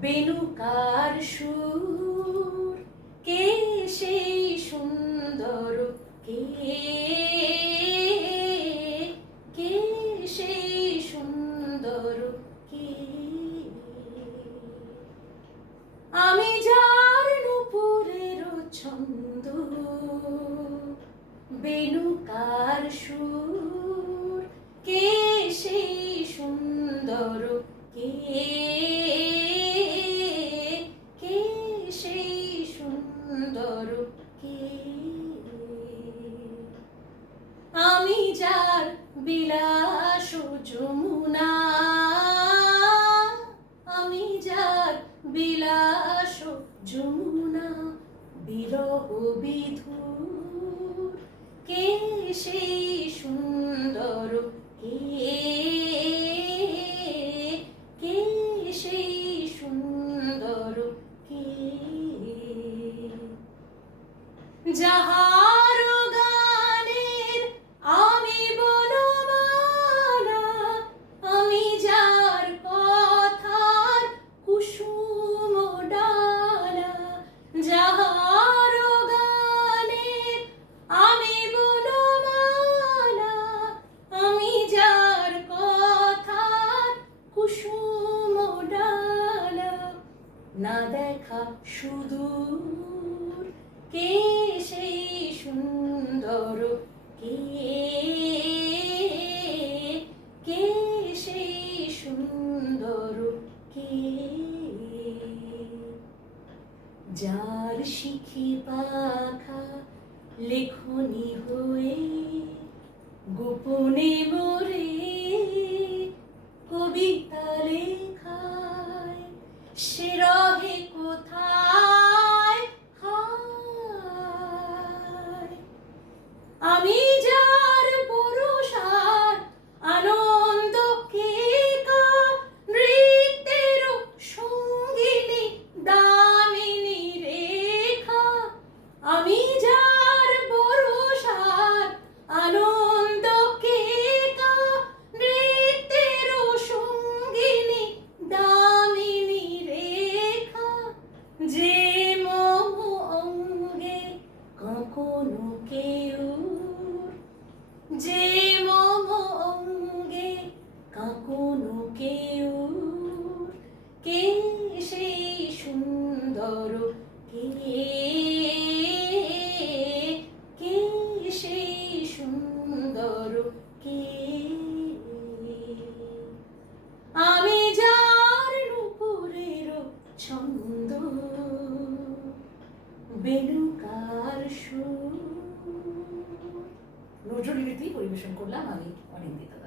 বেনুকার সুর। কে সেই সুন্দর? কে? কে সেই সুন্দর? কে? আমি যার নুপুরের ছন্দ। বেনুকার সুর। বিলাস যমুনা আমি যার বিলাস যমুনা বিরহ বিধুর। কে সেই সুন্দর কে? কে সেই সুন্দর কে? যাহার কুসুম ডালা না দেখা সুদূর। কে সেই সুন্দর? কে? কে সেই সুন্দর? কে? যার শিখি পাখা লেখনি হয়ে, গোপনে মরে কবিতা লেখায় সে কখনো কেউ। যে মম অঙ্গে কখনো কেউ। কে সেই সুন্দর কে? কে সেই সুন্দর কে? আমি যার নুপুরের ছন্দ বেনুকার সুর নজরুল গীতি পরিবেশন করলাম আমি অনিন্দিতা